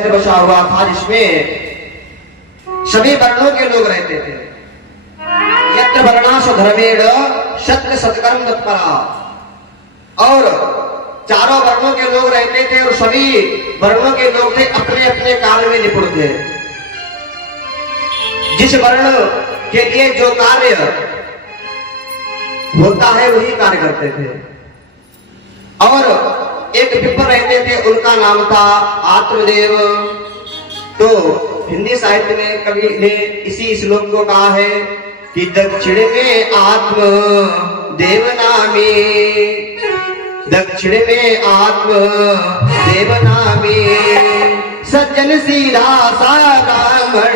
शहर बसा हुआ था जिसमें सभी वर्णों के लोग रहते थे। यत्र वर्णासु धर्मेण शत्र सत्कर्म तत्परा, और चारों वर्णों के लोग रहते थे और सभी वर्णों के लोग थे अपने अपने कार्य में निपुण थे। जिस वर्ण के लिए जो कार्य होता है वही कार्य करते थे। और एक विप्र रहते थे, उनका नाम था आत्मदेव। तो हिंदी साहित्य में कवि ने इसी श्लोक को कहा है कि दक्षिण में आत्म देव नामी, दक्षिण में आत्म देव नामी, सज्जन सीधा सा ब्राह्मण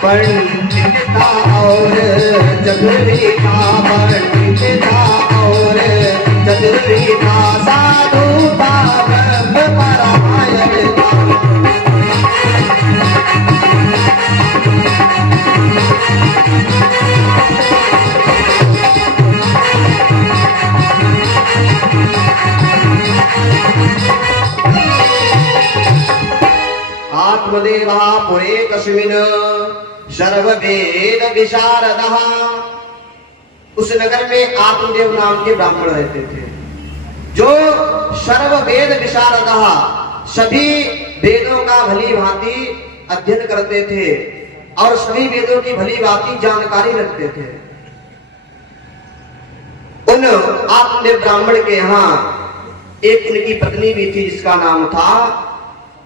पंडिता और चतुरी था, पंडिता और चतुरी था, साधु था ब्रह्म परायण था। आत्मदेवा पुरे कस्मिन् सर्ववेद विशारदः। उस नगर में आत्मदेव नाम के ब्राह्मण रहते थे जो सर्ववेद विशारदः, सभी वेदों का भली भांति अध्ययन करते थे और सभी वेदों की भली भांति जानकारी रखते थे। उन आत्मदेव ब्राह्मण के यहाँ एक उनकी पत्नी भी थी जिसका नाम था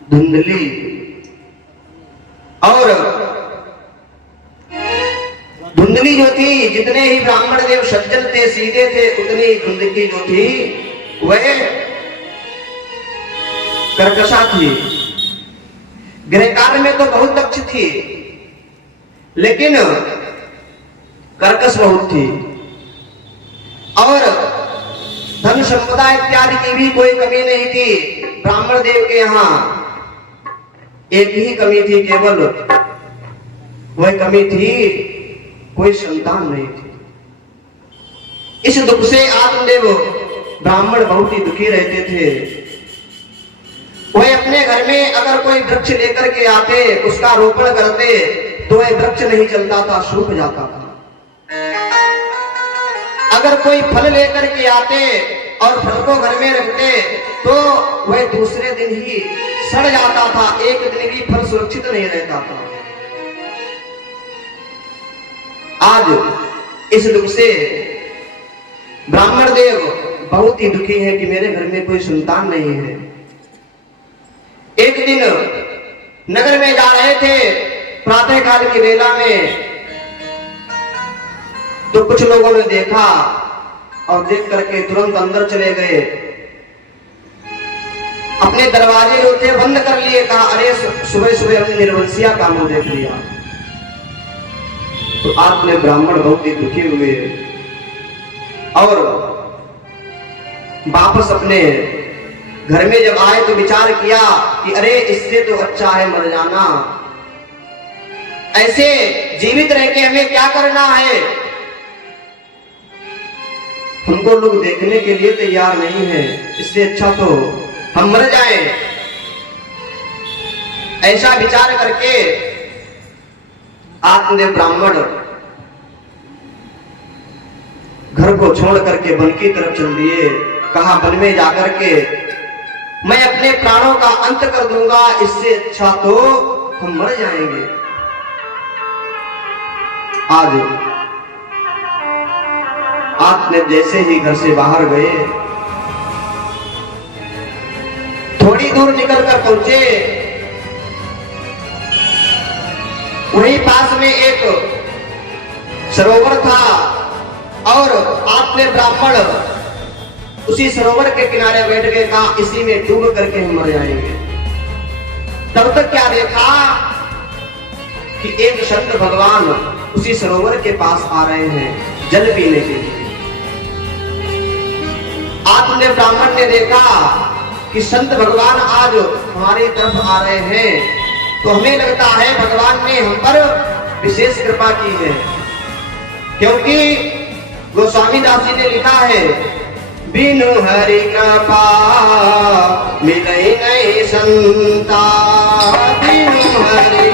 धुंधली। और धुंधली जो थी, जितने ही ब्राह्मण देव सज्जन थे, सीधे थे, उतनी ही धुंधली जो थी वह कर्कशा थी। गृह कार्य में तो बहुत दक्ष थी, लेकिन कर्कश बहुत थी। और धन संपदा इत्यादि की भी कोई कमी नहीं थी। ब्राह्मण देव के यहाँ एक ही कमी थी, केवल वह कमी थी कोई संतान नहीं थी। इस दुख से आत्मदेव ब्राह्मण बहुत ही दुखी रहते थे। वह अपने घर में अगर कोई वृक्ष लेकर के आते, उसका रोपण करते, तो वह वृक्ष नहीं चलता था, सूख जाता था। अगर कोई फल लेकर के आते और फल को घर में रखते, तो वह दूसरे दिन ही सड़ जाता था, एक दिन भी फल सुरक्षित नहीं रहता था। आज इस दुख से ब्राह्मण देव बहुत ही दुखी है कि मेरे घर में कोई संतान नहीं है। एक दिन नगर में जा रहे थे प्रातः काल की वेला में, तो कुछ लोगों ने देखा और देख करके तुरंत अंदर चले गए। अपने दरवाजे जो थे बंद कर लिए, कहा अरे सुबह सुबह हमने निर्वंशिया का मुंह देख लिया। तो आपने ब्राह्मण बहुत ही दुखी हुए और वापस अपने घर में जब आए तो विचार किया कि अरे इससे तो अच्छा है मर जाना, ऐसे जीवित रह के हमें क्या करना है, हमको लोग देखने के लिए तैयार नहीं है, इससे अच्छा तो हम मर जाएं। ऐसा विचार करके आत्मदेव ब्राह्मण घर को छोड़ करके वन की तरफ चल दिए। कहा वन में जाकर के मैं अपने प्राणों का अंत कर दूंगा, इससे अच्छा तो हम मर जाएंगे। आज आपने जैसे ही घर से बाहर गए, थोड़ी दूर निकल कर पहुंचे, वहीं पास में एक सरोवर था और आपने ब्राह्मण उसी सरोवर के किनारे बैठ गए। कहा इसी में डूब करके हम मर जाएंगे। तब तक क्या देखा कि एक संत भगवान उसी सरोवर के पास आ रहे हैं जल पीने के लिए। आपने ब्राह्मण ने देखा कि संत भगवान आज हमारी तरफ आ रहे हैं, तो हमें लगता है भगवान ने हम पर विशेष कृपा की है, क्योंकि गोस्वामी दास जी ने लिखा है, बिनु हरि कृपा मिले नहीं संता, बिनु हरि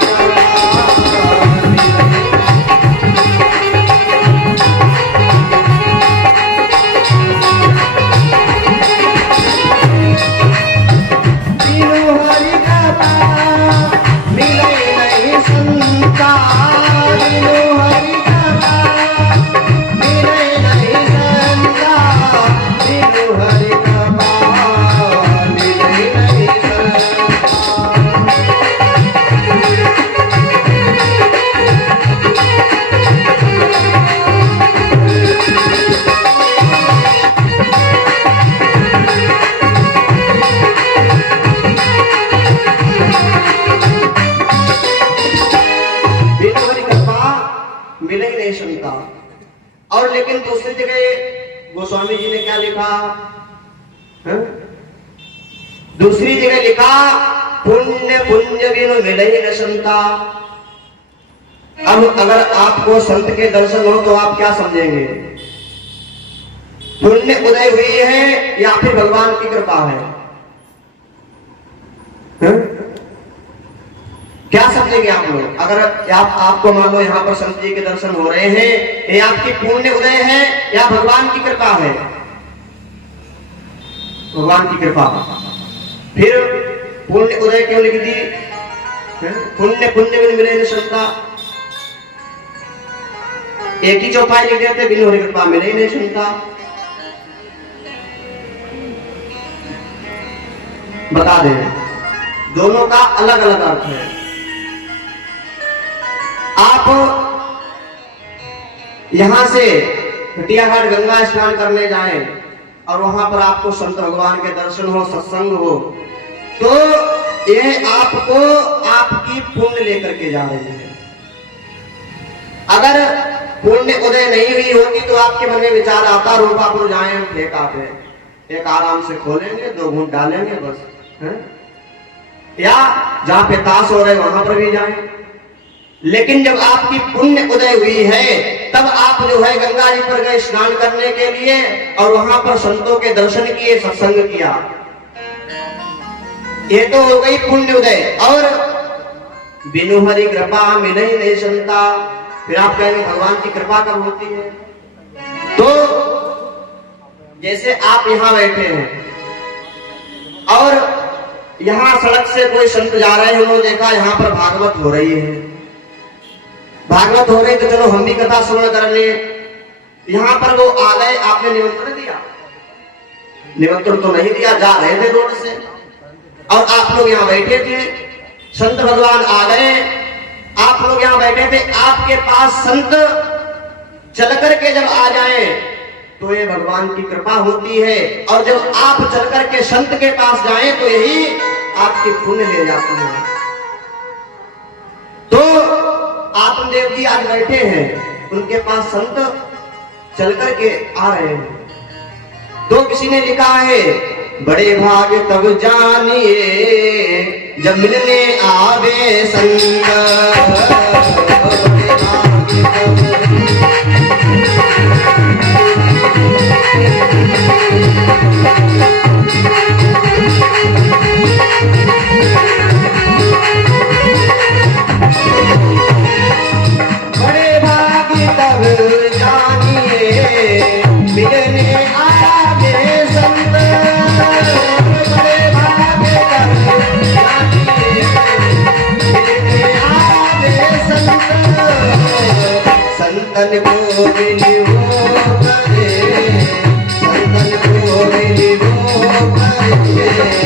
और लेकिन दूसरी जगह गोस्वामी जी ने क्या लिखा है? दूसरी जगह लिखा, पुण्य पुंज बिनु मिले न संता। अब अगर आपको संत के दर्शन हो तो आप क्या समझेंगे? पुण्य उदय हुई है या फिर भगवान की कृपा है? क्या समझेंगे आप लोग? अगर आपको मान लो यहाँ पर संत जी के दर्शन हो रहे हैं, ये आपकी पुण्य उदय है या भगवान की कृपा है? भगवान की कृपा। फिर पुण्य उदय क्यों लिख दी? पुण्य पुण्य बिन मिले न संता, एक ही चौपाई लिख देते, बिन हरि कृपा मिले नहीं संता। बता दें, दोनों का अलग अलग अर्थ है। आप यहां से हटियाघाट गंगा स्नान करने जाएं और वहां पर आपको संत भगवान के दर्शन हो, सत्संग हो, तो यह आपको आपकी पुण्य लेकर के जा रही है। अगर पुण्य उदय नहीं हुई होगी तो आपके मन में विचार आता, रूपापुर जाएं हम ठेका पे, एक आराम से खोलेंगे, 2 घूंट डालेंगे बस है? या जहां पे ताश हो रहे वहां पर भी जाएं। लेकिन जब आपकी पुण्य उदय हुई है तब आप जो है गंगा जी पर गए स्नान करने के लिए और वहां पर संतों के दर्शन किए, सत्संग किया, ये तो हो गई पुण्य उदय। और बिनु हरि कृपा मिले नहीं संता, फिर आप कहेंगे भगवान की कृपा कब होती है? तो जैसे आप यहां बैठे हैं और यहां सड़क से कोई संत जा रहे हैं, उन्होंने देखा यहां पर भागवत हो रही है, भागवत हो रही तो चलो हम भी कथा श्रवण कर लिए। यहां पर वो आ गए, आपने निमंत्रण दिया? निमंत्रण तो नहीं दिया, जा रहे थे रोड से और आप लोग यहां बैठे थे, संत भगवान आ गए, आप लोग यहां बैठे थे, आपके पास संत चल करके जब आ जाए तो ये भगवान की कृपा होती है, और जब आप चल करके संत के पास जाएं तो यही आपकी पुण्य ले जाती है। तो आत्मदेव जी आज बैठे हैं, उनके पास संत चल करके आ रहे हैं। तो किसी ने लिखा है, बड़े भाग तब जानिए जब मिलने आवे संत, संतन को मिली वो करे, संतन को मिली वो करे।